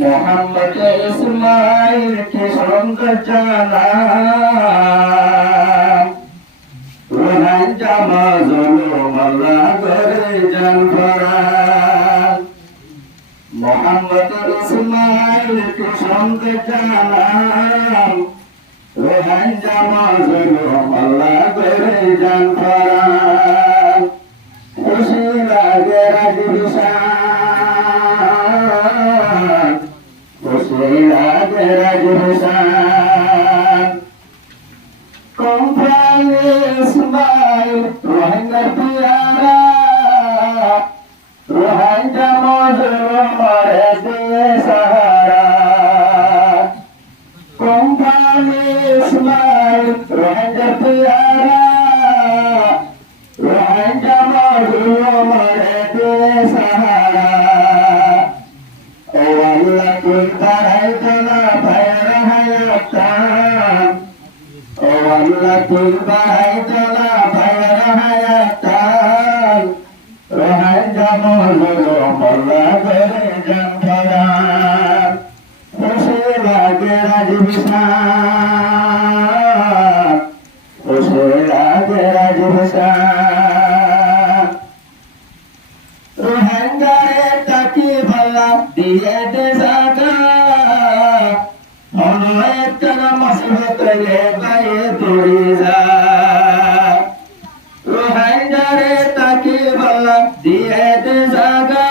मोहम्मद इस्माइल के सुंदर जाना रोहन जमा जुलूम अल्लाह करे जनफरा मोहम्मद इस्माइल के सुंदर जाना रोहन जमा जुलूम अल्लाह करे जनफरा खुशी लागे राजविशान Ismail, Rohingya Piara, Rohingya Muslim Marede Sahara. Kumpani Ismail, Rohingya Piara, Rohingya Muslim Marede Sahara. Oh Allah, Kunta Raitana Bhayra Hayatan. Allah tulbai jala bhayra hayatan rohan jamolo molla gare janfara khushi lage rajvishan khushi lage rajvishan rohan gare taki bhalla diye de zaka ono ekana masbat le baye turiza rohingya taki balla diye de zaga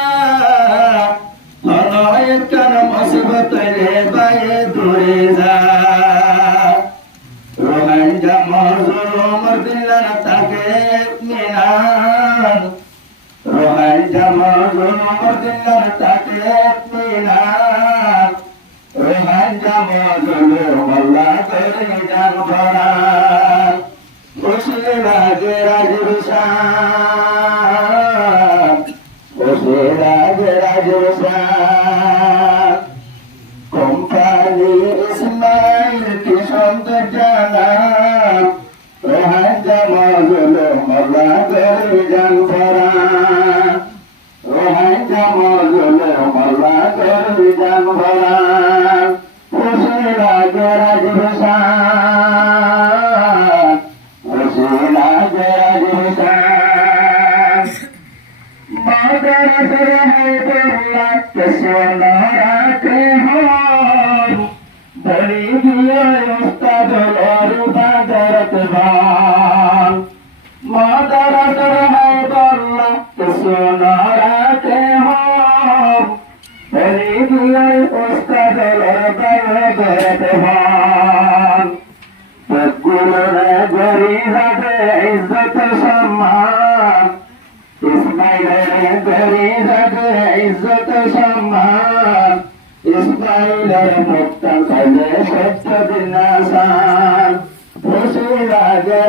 ono ekana masbat le baye turiza rohingya mazlum dillan take minan rohingya mazlum dillan take minan rohingya mazlum Allah करे जानफरा खुशी लागे राजविशान खुशी लागे राजविशान कुंपानी इस्माइल की सुंदर जाना रोहंजा मजलूम अल्लाह करे जानफरा रोहंजा मजलूम अल्लाह करे जानफरा खुशी लागे राजविशान खुशी लागे राजविशान मदरस रहे दुर्ला के सोना राखे हो बड़ी दिया उस्ताद और बादरत बान मदरस रहे दुर्ला के सोना राखे हो बड़ी दिया उस्ताद और बादरत बान गुरु ने गरीबा दे इज्जत सम्मान इस्माइल ने गरीबा दे इज्जत सम्मान इस्माइल मुक्ता करे सत्य दिनासान खुशी लागे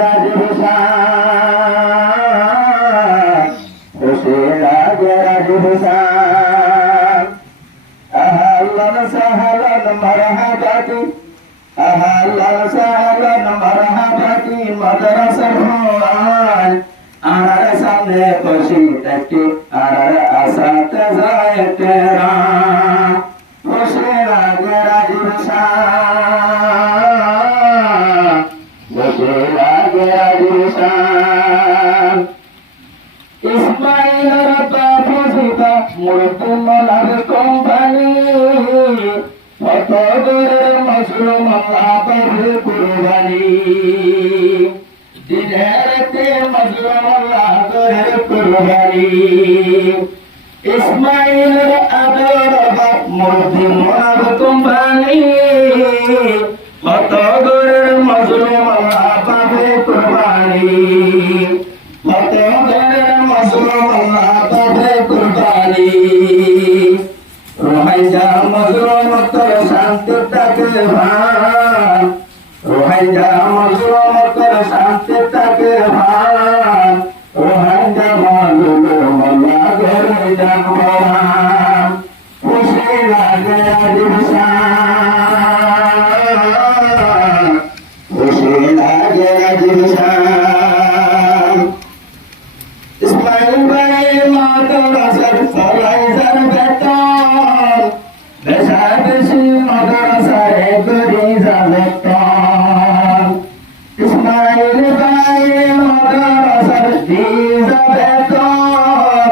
राजविशान खुशी लागे राजविशान अहलन सहलन मरहबा की ahlan sahlan marhaba ki madrasa huan arar samne khushi taki arar asat zaye tera khushi lage rajvishan khushi lage rajvishan Ismail rabba fuzita murtum lar kompani Fatadar mazlum Allah par kurbani Dinarate mazlum Allah par kurbani Ismail adaraba murdim abtum bani Fatadar mazlum Allah par kurbani Fatadar mazlum Allah par kurbani Rohingya mazlum kar shanti take bhaan Rohingya mazlum kar shanti take bhaan Rohingya mazlum Allah kare janfara khushi lage rajvishan khushi lage rajvishan বেশি যাবে তোর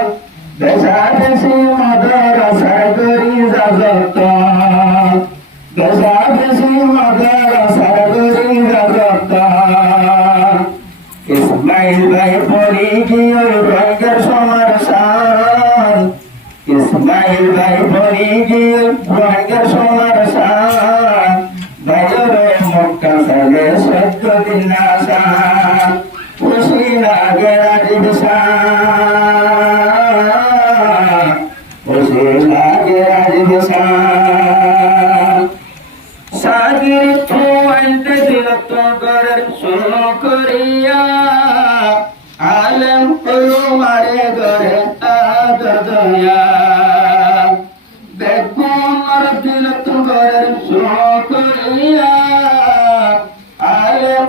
বেশাবেশি মাদ্রাসায় করি যাজত বেশাবেশি মাদ্রাসায় করি যাজত ইসমাইল ভাই পড়ি গিয়ে রঙের সমার শান ইসমাইল ভাই পড়ি গিয়ে রঙের সমার শান ভাইরে মক্কা সালে সত্য দিন আশা খুশি লাগে রাজীব শাহ খুশি লাগে রাজীব শাহ সাগির থোয়াইতে দিল তো গরের শুরু করিয়া আলেম মারে গরে আদর দয়া বেগুনর দিল তো গরের শুরু করিয়া আলেম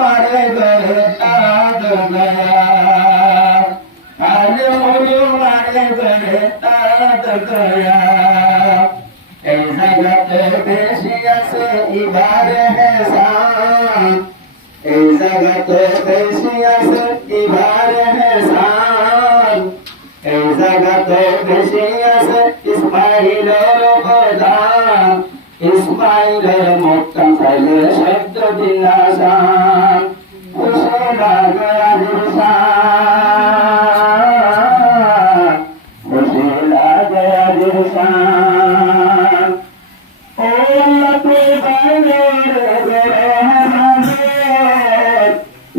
মারে গরে আদর দয়া আলেম মারে গরে আদর দয়া এই জায়গাতে বেশি আছে ইবারে হেসান এই জায়গাতে বেশি আছে ইবারে হেসান এই জায়গাতে বেশি আছে ইসমাইলের বদান ইসমাইলের মক্কা চাইলে শব্দ দিন আসান খুশি লাগে আজিব শান খুশি লাগে আজিব শান ও আল্লাহ তুই বাইরে গরে হামাদের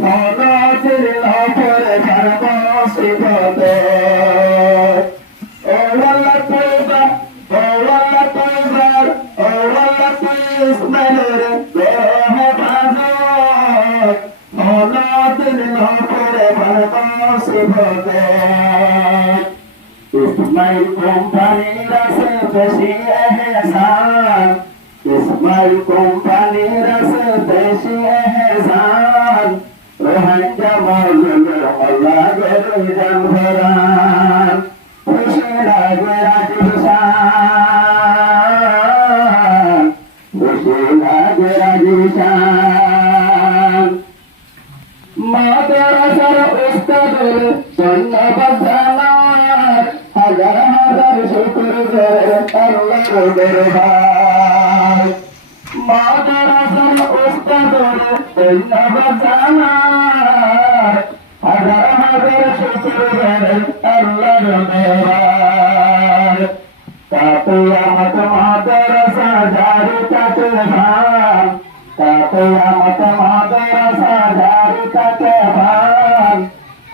মদতের লফরে সর্বসিবতে ও আল্লাহ তুই ইসমাইলের হেফাজত মদতের লফরে সর্বসিবতে ইসমাইল কোম্পানির আছে বেশি এহসান ইসমাইল কোম্পানির আছে বেশি এহসান রোহাঙ্গা মজুর আল্লাহ গরু জানভরান খুশি লাগে রাজীব শান খুশি লাগে রাজীব শান মাদ্রাসার উস্তাদের ধন্যবাদ জানার হাজার হাজার শুকর করে আল্লাহর দরবার মাদ্রাসার উস্তাদের ধন্যবাদ জানার হাজার হাজার শুকর করে আল্লাহর দরবার কাতিয়ামত মাদ্রাসা জারি কাতে ভান কাতিয়ামত মাদ্রাসা জারি কাতে ভান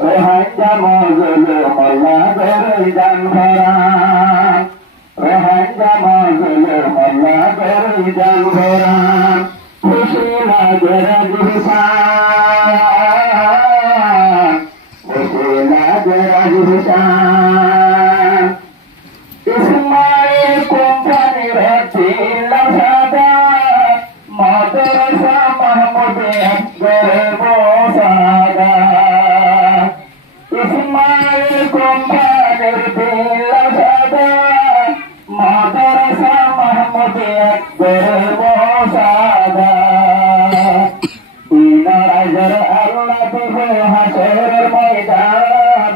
রোহাঙ্গা মজুল মোল্লা গরে জানভরান রোহাঙ্গা মজুল মোল্লা গরে জানভরান খুশি লাগে রাজীব শান খুশি লাগে রাজীব শান ইসমাইল কোম্পানির ছিল সাদা মাদ্রাসা মাহমুদিয়া গরে বসাদা ইসমাইল কোম্পানির ছিল সাদা মাদ্রাসা মাহমুদিয়া গরে বসাদা ইনারাইজার আল্লাহ দিব হাসরের ময়দান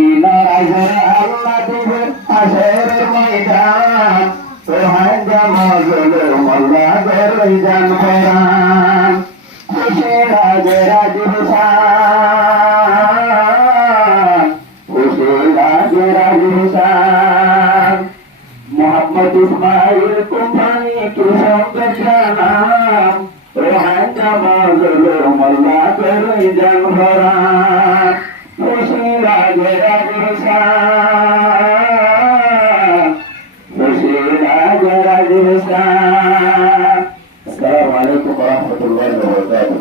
ইনারাইজার আল্লাহ দিব হাসরের ময়দান রোহাঙ্গা মজুর মোল্লা গরে জানভরান খুশি লাগে রাজীব শান খুশি লাগে রাজীব শান মোহাম্মদ ইসমাইল কোম্পানি কৃষকের নাম রোহাঙ্গা মজুর মোল্লা গরে জানভরান খুশি লাগে রাজীব শান খুশি লাগে রাজীব শান। আসসালামু আলাইকুম ওয়া রাহমাতুল্লাহি ওয়া বারাকাতুহু।